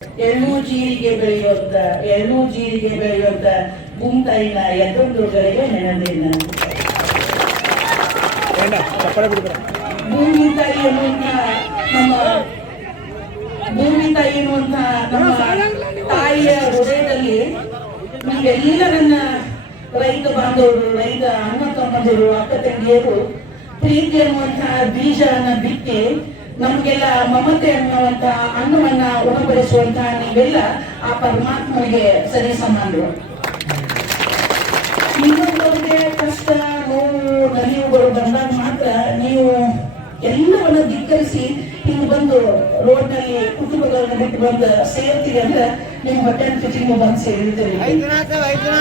ಎಳ್ಳು ಜೀರಿಗೆ ಬೆಳೆಯುವಂತ ಭೂಮಿತಾಯಿನ ಎದ್ದೊಂದುಗಳಿಗೆ ನೆನದಿನ ಭೂಮಿತಾಯಿ ಎನ್ನುವಂತ ನಮ್ಮ ತಾಯಿಯ ಹೃದಯದಲ್ಲಿ ನಾವೆಲ್ಲರನ್ನ ರೈತ ಬಾಂಧವರು, ರೈತ ಅಣ್ಣ ತಮ್ಮಂದಿರು, ಅಕ್ಕ ತಂಗಿಯರು ಪ್ರೀತಿ ಅನ್ನುವಂತಹ ಬೀಜವನ್ನ ಬಿತ್ತಿ ನಮ್ಗೆಲ್ಲ ಮಮತೆ ಅನ್ನುವಂತ ಅನ್ನವನ್ನ ಉಣಬಡಿಸುವಂತಹ ನೀವೆಲ್ಲ ಆ ಪರಮಾತ್ಮನಿಗೆ ಸರಿ ಸಮಾನರು. ಇನ್ನೊಂದವರಿಗೆ ಕಷ್ಟ, ನೋವು, ನಲಿವುಗಳು ಬಂದಾಗ ಮಾತ್ರ ನೀವು ಎಲ್ಲವನ್ನ ಧಿಕ್ಕರಿಸಿ ಹಿಂಗ್ ಬಂದು ರೋಡ್ ನಲ್ಲಿ ಕುಟುಂಬಗಳನ್ನ ಬಿಟ್ಟು ಬಂದು ಸೇರ್ತೀವಿ ಅಂದ್ರೆ ನಿಮ್ ಹೊಟ್ಟೆ ಕಿಚಿಂಗ್ ಬಂದು ಸೇರಿರ್ತೀರಿ.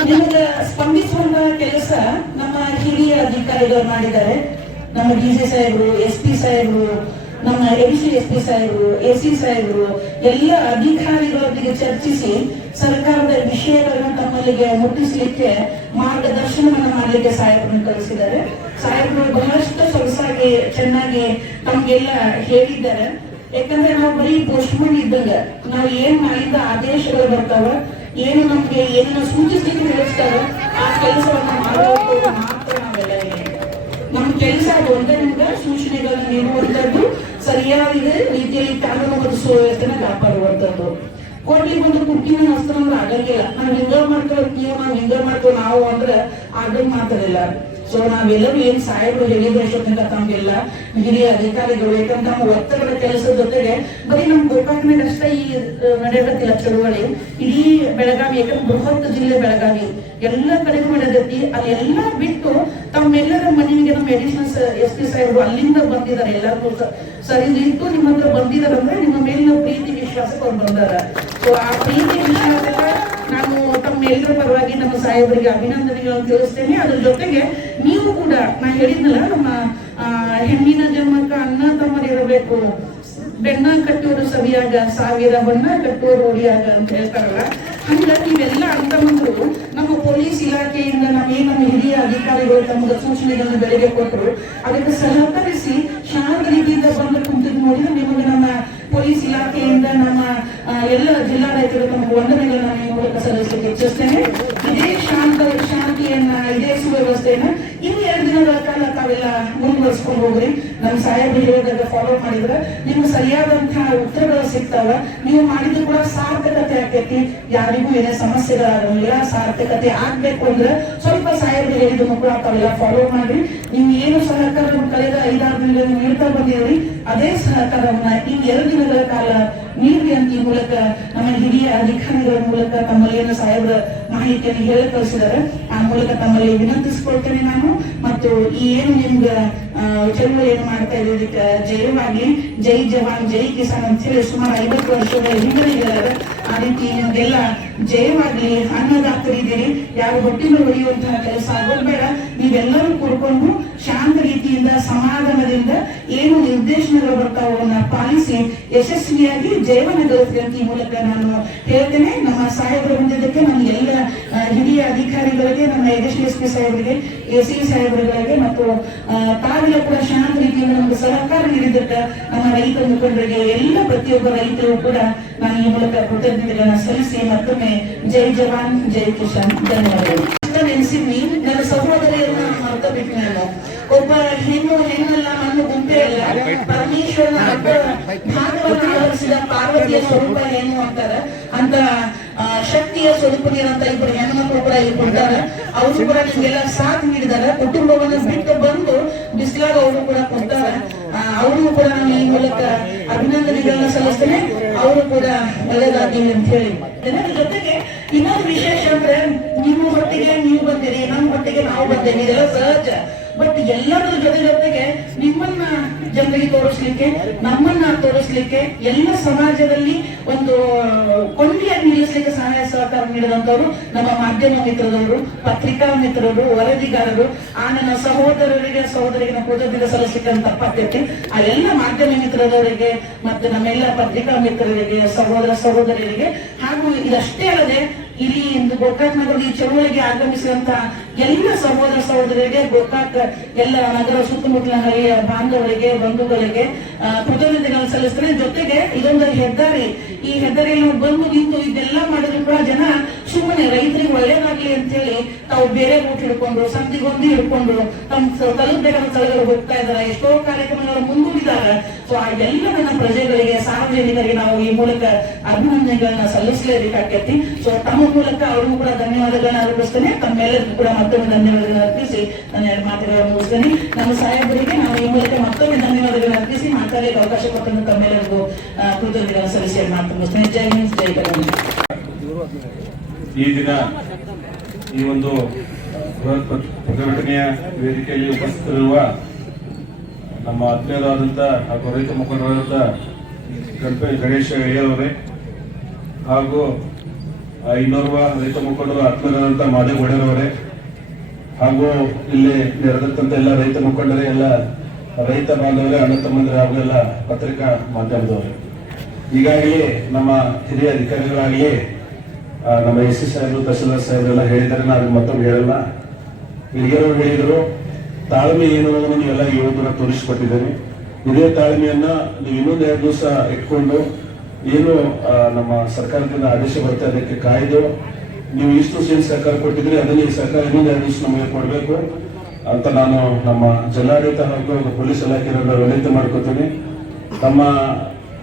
ನಿಮ್ಗೆ ಸ್ಪಂದಿಸುವಂತ ಕೆಲಸ ನಮ್ಮ ಹಿರಿಯ ಅಧಿಕಾರಿಗಳು ಮಾಡಿದ್ದಾರೆ. ನಮ್ಮ ಡಿಸಿ ಸಾಹೇಬರು, SP ಸಾಹೇಬರು, ನಮ್ಮ SP ಸಾಹೇಬರು, AC ಸಾಹೇಬರು ಎಲ್ಲ ಅಧಿಕಾರಿಗಳೊಂದಿಗೆ ಚರ್ಚಿಸಿ ಸರ್ಕಾರದ ವಿಷಯಗಳನ್ನ ತಮ್ಮಲ್ಲಿಗೆ ಮುಟ್ಟಿಸ್ಲಿಕ್ಕೆ ಮಾರ್ಗದರ್ಶನವನ್ನ ಮಾಡ್ಲಿಕ್ಕೆ ಸಾಹೇಬರನ್ನು ಕಳಿಸಿದ್ದಾರೆ. ಸಾಹೇಬರು ಬಹಳಷ್ಟು ಸೊಗಸಾಗಿ ಚೆನ್ನಾಗಿ ನಮ್ಗೆಲ್ಲ ಹೇಳಿದ್ದಾರೆ. ಯಾಕಂದ್ರೆ ನಾವು ಬರೀ ಪೋಸ್ಟ್ಮನ್ ಇದ್ದಂಗ ನಾವು ಏನ್ ಮಾಡಿದ ಆದೇಶಗಳು ಬರ್ತಾವ, ಏನು ನಮ್ಗೆ ಏನನ್ನ ಸೂಚಿಸ್ಲಿಕ್ಕೆ ತಿಳಿಸ್ತಾರ, ಆ ಕೆಲಸವನ್ನ ಮಾಡೋದು ಮಾತ್ರ ನಾವೆಲ್ಲ ನಮ್ಮ ಕೆಲಸ ಅದು ಒಂದೇ. ನಿಮ್ಗೆ ಸೂಚನೆಗಳನ್ನ ನೀಡುವಂತದ್ದು, ಸರಿಯಾದ ರೀತಿಯಲ್ಲಿ ಕಾನೂನು ಸುವ್ಯವಸ್ಥೆನ ಕಾಪಾಡುವಂತದ್ದು. ಕೊಡ್ಲಿಕ್ಕೆ ಒಂದು ಕುಕ್ಕಿನ ಹಸ್ತ ಅಂದ್ರೆ ಆಗಂಗಿಲ್ಲ. ನಾವ್ ಹಿಂಗ ಮಾಡ್ತೇವೆ ನಾವು ಅಂದ್ರೆ ಆಗಂಗ್ ಮಾತಾಡಿಲ್ಲ. ಸೊ ನಾವೆಲ್ಲರೂ ಏನ್ ಸಾಹೇಬರು ಹೇಳಿದ್ರೆ ಅಷ್ಟೊತ್ತಿನ ತಮ್ಗೆಲ್ಲ ಹಿರಿಯ ಅಧಿಕಾರಿಗಳು, ಯಾಕಂದ್ರೆ ನಮ್ಮ ಒತ್ತಡದ ಕೆಲಸದ ಜೊತೆಗೆ ಬರೀ ನಮ್ ಗೋಕಾಕ್ನಾಗ ಅಷ್ಟ ಈ ನಡೆಯತ್ತಿಲ್ಲ ಚಳುವಳಿ. ಇಡೀ ಬೆಳಗಾವಿ, ಯಾಕಂದ್ರೆ ಬೃಹತ್ ಜಿಲ್ಲೆ ಬೆಳಗಾವಿ, ಎಲ್ಲ ಕಡೆಗೂ ನಡೆದೈತಿ. ಅದೆಲ್ಲ ಬಿಟ್ಟು ತಮ್ಮೆಲ್ಲರ ಮನೆಗೆ ನಮ್ಮ ಅಡಿಷನಲ್ SP ಸಾಹೇಬರು ಅಲ್ಲಿಂದ ಬಂದಿದ್ದಾರೆ. ಎಲ್ಲರಿಗೂ ಸರಿ ಇಟ್ಟು ನಿಮ್ಮ ಹತ್ರ ಬಂದಿದ್ದಾರೆ ಅಂದ್ರೆ ನಿಮ್ಮ ಮೇಲಿನ ಪ್ರೀತಿ ವಿಶ್ವಾಸಕ್ಕೆ ಅವ್ರು ಬಂದಾರ. ಸೊ ಆ ಪ್ರೀತಿ ವಿಶ್ವಾಸಕ್ಕೆ ನಾನು ತಮ್ಮ ಎಲ್ಲರ ಪರವಾಗಿ ನಮ್ಮ ಸಾಹೇಬರಿಗೆ ಅಭಿನಂದನೆಗಳನ್ನು ತಿಳಿಸ್ತೇನೆ. ಅದ್ರ ಜೊತೆಗೆ ನೀವು ಕೂಡ ನಾ ಹೇಳಿದ್ನಲ್ಲ, ನಮ್ಮ ಹೆಣ್ಣಿನ ಜನ್ಮಕ್ಕ ಅಣ್ಣ ತಮ್ಮರಿರಬೇಕು, ಬೆಣ್ಣ ಕಟ್ಟೋರು ಸವಿಯಾಗ, ಸಾವಿರ ಬಣ್ಣ ಕಟ್ಟೋರು ಓಡಿಯಾಗ ಅಂತ ಹೇಳ್ತಾರಲ್ಲ, ಹಂಗ ನೀವೆಲ್ಲ ಅರ್ಥವಂತರು ನಮ್ಮ ಪೊಲೀಸ್ ಇಲಾಖೆಯಿಂದ ನಮ್ಮ ಹಿರಿಯ ಅಧಿಕಾರಿಗಳು ತಮ್ಮ ಸೂಚನೆಗಳನ್ನು ಬೆಳಗ್ಗೆ ಕೊಟ್ಟರು. ಅದಕ್ಕೆ ಸಹಕರಿಸಿ ಶಾಂತ ರೀತಿಯಿಂದ ಬಂದು ಕುಂತಿದ್ದು ನೋಡಿದ್ರೆ ನಿಮಗೆ ನಮ್ಮ ಪೊಲೀಸ್ ಇಲಾಖೆಯಿಂದ ನಮ್ಮ ಎಲ್ಲ ಜಿಲ್ಲಾಡಳಿತರು ತಮ್ಮ ವಂದನೆಗಳನ್ನ ಈ ಮೂಲಕ ಸಲ್ಲಿಸಲಿಕ್ಕೆ ಇಚ್ಛಿಸ್ತೇನೆ. ಇದೇ ಶಾಂತಿಯನ್ನ, ಇದೇ ಸುವ್ಯವಸ್ಥೆಯನ್ನ ಇನ್ನು 2 ದಿನಗಳ ಕಾಲ ತಾವೆಲ್ಲ ಮುಂದುವರಿಸ್ಕೊಂಡು ಹೋಗ್ರಿ. ನಮ್ಮ ಸಾಹೇಬರು ಹೇಳಿದಾಗ ಫಾಲೋ ಮಾಡಿದ್ರೆ ನಿಮ್ಗೆ ಸರಿಯಾದಂತಹ ಉತ್ತರಗಳು ಸಿಗ್ತಾವ. ನೀವು ಮಾಡಿದ್ರು ಕೂಡ ಸಾರ್ಥಕತೆ ಆಗ್ತೈತಿ. ಯಾರಿಗೂ ಏನೇ ಸಮಸ್ಯೆಗಳಾಗಲ್ಲ. ಸಾರ್ಥಕತೆ ಆಗ್ಬೇಕು ಅಂದ್ರೆ ಸ್ವಲ್ಪ ಸಾಹೇಬರು ಹೇಳಿದ ಕೂಡ ತಾವೆಲ್ಲ ಫಾಲೋ ಮಾಡ್ರಿ. ನೀವು ಏನು ಸಹಕಾರ ಕಳೆದ 5-6 ದಿನಗಳಲ್ಲಿ ನೀಡ್ತಾ ಬಂದಿದ್ರಿ, ಅದೇ ಸಹಕಾರವನ್ನ ಈ 2 ದಿನಗಳ ಕಾಲ ನೀಡ್ರಿ ಅಂತ ಈ ಮೂಲಕ ನಮ್ಮ ಹಿರಿಯ ಅಧಿಕಾರಿಗಳ ಮೂಲಕ ತಮ್ಮಲ್ಲಿ ಏನು ಸಾಹೇಬರ ಮಾಹಿತಿಯನ್ನು ಹೇಳಿ ಕಳಿಸಿದ್ದಾರೆ. ಆ ಮೂಲಕ ತಮ್ಮಲ್ಲಿ ವಿನಂತಿಸ್ಕೊಳ್ತೇನೆ ನಾನು. ಮತ್ತು ಈ ಏನು ನಿಮ್ಗೆ ಚಳುವಳಿ ಏನು ಮಾಡ್ತಾ ಇರೋದಕ್ಕೆ ಜಯವಾಗ್ಲಿ. ಜೈ ಜವಾನ್ ಜೈ ಕಿಸಾನ್ ಅಂತ ಹೇಳಿ ಸುಮಾರು 50 ವರ್ಷದ ಹಿಂದಿದ್ದಾರೆ. ಆ ರೀತಿ ನಿಮ್ಗೆಲ್ಲ ಜಯವಾಗ್ಲಿ. ಅನ್ನದಾತರಿದ್ದೀರಿ, ಯಾರು ಹೊಟ್ಟಿನ ಹೊಡೆಯುವಂತಹ ಕೆಲಸ ಆಗೋದು ಬೇಡ. ನೀವೆಲ್ಲರೂ ಕೂಡ್ಕೊಂಡು ಶಾಂತ ರೀತಿಯಿಂದ, ಸಮಾಧಾನದಿಂದ ಏನು ನಿರ್ದೇಶನಗಳು ಬರ್ತಾವನ್ನ ಪಾಲಿಸಿ ಯಶಸ್ವಿಯಾಗಿ ಜೀವನ ಗಳಿಸ್ರಿ ಅಂತ ಈ ಮೂಲಕ ನಾನು ಹೇಳ್ತೇನೆ. ನಮ್ಮ ಸಾಹೇಬರು ಹೊಂದಿದ್ದಕ್ಕೆ ನಮ್ಮ ಎಲ್ಲ ಹಿರಿಯ ಅಧಿಕಾರಿಗಳಿಗೆ, ನಮ್ಮ SP ಸಾಹೇಬರಿಗೆ, AC ಸಾಹೇಬರುಗಳಿಗೆ ಮತ್ತು ತಾವೆಲ್ಲ ಕೂಡ ಶಾಂತ ರೀತಿಯಿಂದ ನಮಗೆ ಸಹಕಾರ ನೀಡಿದ್ದಕ್ಕೆ ನಮ್ಮ ರೈತ ಮುಖಂಡರಿಗೆ, ಎಲ್ಲ ಪ್ರತಿಯೊಬ್ಬ ರೈತರು ಕೂಡ ನಾನು ಈ ಮೂಲಕ ಕೃತಜ್ಞತೆಗಳನ್ನ ಸಲ್ಲಿಸಿ ಮತ್ತೊಮ್ಮೆ ಜೈ ಜವಾನ್ ಜೈ ಕಿಸಾನ್ ಧನ್ಯವಾದಗಳು. ನೆನೆಸಿದ್ವಿ ನನ್ನ ಸಹೋದರಿಯನ್ನ ಮರ್ತ ಬಿಟ್ಟು ನಾನು ಒಬ್ಬ ಹೆಣ್ಣಲ್ಲ, ನನ್ನ ಗುಂಪೆ ಅಲ್ಲ, ಪರಮೇಶ್ವರನ ಭಾಗವನ್ನು ಆವರಿಸಿದ ಪಾರ್ವತಿಯ ಸ್ವರೂಪ ಏನು ಅಂತಾರ ಅಂತ ಶಕ್ತಿಯ ಸ್ವರೂಪನೇನಂತ ಇಬ್ಬರು ಹೆಣ್ಮಕ್ಳು ಕೂಡ ಇರ್ಕೊಡ್ತಾರ. ಅವರು ಕೂಡ ನಿಮ್ಗೆಲ್ಲ ಸಾಥ್ ನೀಡಿದಾರೆ. ಕುಟುಂಬವನ್ನು ಬಿಟ್ಟು ಬಂದು ಬಿಸಿಲಾಗ ಅವರು ಕೂಡ ಕೊಡ್ತಾರ. ಅವ್ರಿಗೂ ಕೂಡ ನಾನು ಈ ಮೂಲಕ ಅಭಿನಂದನೆಗಳನ್ನ ಸಲ್ಲಿಸ್ತೇನೆ. ಅವರು ಕೂಡ ಒಳ್ಳೆದಾಗಿಲ್ಲ ಅಂತ ಹೇಳಿ. ಜೊತೆಗೆ ಇನ್ನೊಂದು ವಿಶೇಷ ಅಂದ್ರೆ, ನಿಮ್ಮ ಹೊಟ್ಟಿಗೆ ನೀವು ಬಂದಿರಿ, ನಮ್ಮ ಹೊಟ್ಟಿಗೆ ನಾವು ಬಂದೇವಿ, ಇದೆಲ್ಲ ಸಹಜ. ಬಟ್ ಎಲ್ಲರ ಜೊತೆಗೆ ನಿಮ್ಮನ್ನ ಜನರಿಗೆ ತೋರಿಸ್ಲಿಕ್ಕೆ, ನಮ್ಮನ್ನ ತೋರಿಸ್ಲಿಕ್ಕೆ, ಎಲ್ಲ ಸಮಾಜದಲ್ಲಿ ಒಂದು ಕೊಂಡಿಯಾಗಿ ನಿಲ್ಲಿಸ್ಲಿಕ್ಕೆ ಸಹಾಯ ಸಹಕಾರ ನೀಡಿದಂತವ್ರು ನಮ್ಮ ಮಾಧ್ಯಮ ಮಿತ್ರದವರು, ಪತ್ರಿಕಾ ಮಿತ್ರರು, ವರದಿಗಾರರು. ಆ ನನ್ನ ಸಹೋದರರಿಗೆ ಸಹೋದರಿಗೆ ಕೃತಜ್ಞತೆ ಸಲ್ಲಿಸಲಿಕ್ಕೆ ಅಂತ ತಪ್ಪಾಗ್ತೈತಿ. ಆ ಎಲ್ಲ ಮಾಧ್ಯಮ ಮಿತ್ರದವರಿಗೆ ಮತ್ತೆ ನಮ್ಮೆಲ್ಲ ಪತ್ರಿಕಾ ಮಿತ್ರರಿಗೆ, ಸಹೋದರ ಸಹೋದರಿಯರಿಗೆ, ಹಾಗೂ ಇದಷ್ಟೇ ಅಲ್ಲದೆ ಇಲ್ಲಿ ಇಂದು ಗೋಕಾಕ್ ನಗರದ ಈ ಚಳುವಳಿಗೆ ಆಗಮಿಸಿದಂತ ಎಲ್ಲ ಸಹೋದರ ಸಹೋದರರಿಗೆ ಗೋಕಾಕ್ ಎಲ್ಲ ನಗರ ಸುತ್ತಮುತ್ತಲ ಹಳ್ಳಿಯ ಬಾಂಧವರಿಗೆ ಬಂಧುಗಳಿಗೆ ಕೃತಜ್ಞತೆಗಳನ್ನು ಸಲ್ಲಿಸ್ತೇನೆ. ಜೊತೆಗೆ ಇದೊಂದು ಹೆದ್ದಾರಿ, ಈ ಹೆದ್ದಾರಿಯಲ್ಲಿ ನಾವು ಬಂದು ನಿಂತು ಇದೆಲ್ಲ ಮಾಡಿದ್ರು ಕೂಡ ಜನ ಸುಮ್ಮನೆ ರೈತರಿಗೆ ಒಳ್ಳೇದಾಗ್ಲಿ ಅಂತ ಹೇಳಿ ತಾವು ಬೇರೆ ರೂಟ್ ಹಿಡ್ಕೊಂಡು ಸಂತಿಗೊಂದಿ ಹಿಡ್ಕೊಂಡು ತಮ್ಮ ತಲುಪಬೇಕಾದ ಸ್ಥಳಗಳು ಹೋಗ್ತಾ ಇದ್ದಾರೆ. ಎಷ್ಟೋ ಕಾರ್ಯಕ್ರಮಗಳು ಮುಂದೂಡಿದ್ದಾರೆ. ಸೊ ಆ ಎಲ್ಲ ನನ್ನ ಪ್ರಜೆಗಳಿಗೆ ಸಾರ್ವಜನಿಕರಿಗೆ ನಾವು ಈ ಮೂಲಕ ಅಭಿನಂದನೆಗಳನ್ನ ಸಲ್ಲಿಸಲೇಬೇಕಾಗ್ತೈತಿ. ಸೊ ತಮ್ಮ ಮೂಲಕ ಅವ್ರಿಗೂ ಕೂಡ ಧನ್ಯವಾದಗಳನ್ನ ಅರ್ಪಿಸ್ತೇನೆ. ತಮ್ಮೆಲ್ಲರಿಗೂ ಕೂಡ ಮತ್ತೊಮ್ಮೆ ಧನ್ಯವಾದಗಳನ್ನ ಅರ್ಪಿಸಿ ನನ್ನ ಎರಡು ಮಾತುಗಳನ್ನು ಮುಗಿಸ್ತೇನೆ. ನಮ್ಮ ಸಾಹೇಬರಿಗೆ ನಾವು ಈ ಮೂಲಕ ಮತ್ತೊಮ್ಮೆ ಧನ್ಯವಾದಗಳನ್ನ ಅರ್ಪಿಸಿ ಮಾತಾಡಲಿಕ್ಕೆ ಅವಕಾಶ ಕೊಟ್ಟಂತ ತಮ್ಮೆಲ್ಲರಿಗೂ ಕೃತಜ್ಞತೆಗಳನ್ನು ಸಲ್ಲಿಸಿ ಮಾತು ಮುಗಿಸ್ತೇನೆ. ಜೈ ಹಿಂದ್, ಜೈ ಕರ್ನಾಟಕ. ಈ ದಿನ ಈ ಒಂದು ಪ್ರತಿಭಟನೆಯ ವೇದಿಕೆಯಲ್ಲಿ ಉಪಸ್ಥಿತರಿರುವ ನಮ್ಮ ಆತ್ಮೀಯರಾದಂಥ ಹಾಗೂ ರೈತ ಮುಖಂಡರಾದಂಥ ಗಣೇಶ ಅಯ್ಯರವರೇ ಹಾಗೂ ಇನ್ನೋರ್ವ ರೈತ ಮುಖಂಡರು ಆತ್ಮೀಯರಾದಂಥ ಮಾದೇವ್ ಒಡೆಯರವರೇ ಹಾಗೂ ಇಲ್ಲಿ ನೆರೆದಂತ ಎಲ್ಲ ರೈತ ಮುಖಂಡರೇ, ಎಲ್ಲ ರೈತ ಬಾಂಧವರೇ, ಅಣ್ಣ ತಮ್ಮಂದಿರೇ ಹಾಗೂ ಎಲ್ಲ ಪತ್ರಿಕಾ ಮಾಧ್ಯಮದವರೇ, ಈಗಾಗಲೇ ನಮ್ಮ ಹಿರಿಯ ಅಧಿಕಾರಿಗಳಾಗಲಿ ನಮ್ಮ ಎಸ್ ಸಿ ಸಾಹೇಬರು, ತಹಸೀಲ್ದಾರ್ ಸಾಹೇಬರೆಲ್ಲ ಹೇಳಿದ್ದಾರೆ. ನಾನು ಮತ್ತೊಮ್ಮೆ ಹೇಳಲ್ಲ. ಹಿರಿಯರು ಹೇಳಿದರು, ತಾಳ್ಮೆ ಏನು ಅನ್ನೋದನ್ನು ನೀವೆಲ್ಲ ಇವತ್ತು ತೋರಿಸಿಕೊಟ್ಟಿದ್ದೇನೆ. ಇದೇ ತಾಳ್ಮೆಯನ್ನ ನೀವು ಇನ್ನೊಂದು 2 ದಿವಸ ಇಟ್ಕೊಂಡು ಏನು ನಮ್ಮ ಸರ್ಕಾರದಿಂದ ಆದೇಶ ಬರುತ್ತೆ ಅದಕ್ಕೆ ಕಾಯ್ದು ನೀವು ಇಷ್ಟು ಸೇರಿ ಸಹಕಾರ ಕೊಟ್ಟಿದ್ರೆ ಅದನ್ನ ಈ ಸರ್ಕಾರ ಇನ್ನೊಂದು 2 ದಿವಸ ನಮಗೆ ಕೊಡಬೇಕು ಅಂತ ನಾನು ನಮ್ಮ ಜಿಲ್ಲಾಡಳಿತ ಹಾಗೂ ಪೊಲೀಸ್ ಇಲಾಖೆಯಿಂದ ವಿನಂತಿ ಮಾಡ್ಕೊತೀನಿ.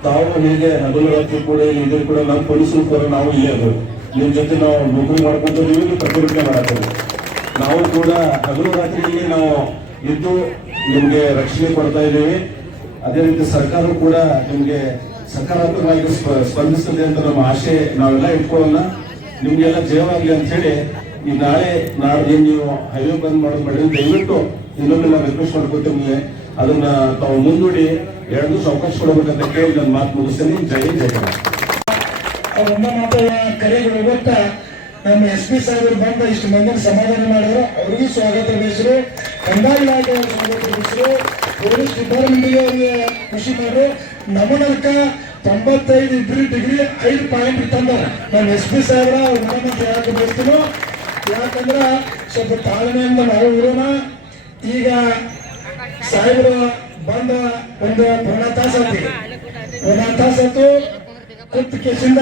ತಾವು ಹೇಗೆ ಹಗಲು ರಾತ್ರಿ ಕೂಡ ಇಲ್ಲಿ ಇದ್ರೂ ಕೂಡ ನಮ್ಮ ಪೊಲೀಸರು ಕೂಡ ನಾವು ಇಲ್ಲೇ ಅದು ನಿಮ್ ಜೊತೆ ನಾವು ನೌಕರಿ ಮಾಡ್ಕೊಂಡು ನೀವು ಪ್ರತಿಭಟನೆ ಮಾಡತ್ತೇವೆ. ನಾವು ಕೂಡ ಹಗಲು ರಾತ್ರಿಯಲ್ಲಿ ನಾವು ಇದ್ದು ನಿಮ್ಗೆ ರಕ್ಷಣೆ ಕೊಡ್ತಾ ಇದ್ದೀವಿ. ಅದೇ ರೀತಿ ಸರ್ಕಾರ ಕೂಡ ನಿಮ್ಗೆ ಸಕಾರಾತ್ಮಕವಾಗಿ ಸ್ಪಂದಿಸ್ತದೆ ಅಂತ ನಮ್ಮ ಆಶೆ ನಾವೆಲ್ಲ ಇಟ್ಕೊಳ್ಳೋಣ. ನಿಮ್ಗೆಲ್ಲ ಜಯವಾಗ್ಲಿ ಅಂತ ಹೇಳಿ ಈ ನಾಳೆ ನೀವು ಹೈವೇ ಬಂದ್ ಮಾಡೋದು ಮಾಡಿ ದಯವಿಟ್ಟು ಇನ್ನೊಮ್ಮೆ ನಾವು ರಿಕ್ವೆಸ್ಟ್ ಮಾಡ್ಕೊತೀವಿ. ಅದನ್ನ ತಾವು ಮುಂದೂಡಿ 2 ದಿವಸ ಅವಕಾಶ ಕೊಡಬೇಕಂತ ಕೇಳಿ ನನ್ನ ಮಾತು ಮುಗಿಸ್ತೇನೆ. ಜೈ ಜಯ ಒಂದ ಮಾತುಗಳ ಕರೆಗಳು ಹೋಗ್ತಾ ನಮ್ಮ ಎಸ್ ಪಿ ಸಾಹೇಬರು ಬಂದ ಇಷ್ಟು ಮಂದಿನ ಸಮಾಧಾನ ಮಾಡಿದ್ರು. ಅವ್ರಿಗೂ ಸ್ವಾಗತ ಬಯಸರು, ಕಂದಾಯ ಇಲಾಖೆ ಸ್ವಾಗತ ಬಯಸರು, ಪೊಲೀಸ್ ಡಿಪಾರ್ಟ್ಮೆಂಟ್ಗೆ ಅವ್ರಿಗೆ ಖುಷಿ ಮಾಡ್ರು. ನಮ್ಮನಕ 95 ಡಿಗ್ರಿ 5 ಪಾಯಿಂಟ್ ತಂದಾರ. ನಮ್ಮ ಎಸ್ ಪಿ ಸಾಹೇಬ್ರ ಉನ್ನತ ಯಾಕೆ ಬಯಸ್ತೀನೋ, ಯಾಕಂದ್ರ ಸ್ವಲ್ಪ ತಾಳ್ಮೆಯಿಂದ ನಾವು ಇರೋಣ. ಈಗ ಸಾಹೇಬರು ಬಂದ ಒಂದು 1 ತಾಸು ಆಯ್ತು. 1 ತಾಸು ಆಯ್ತು. 10 ಕೇಸಿಂದ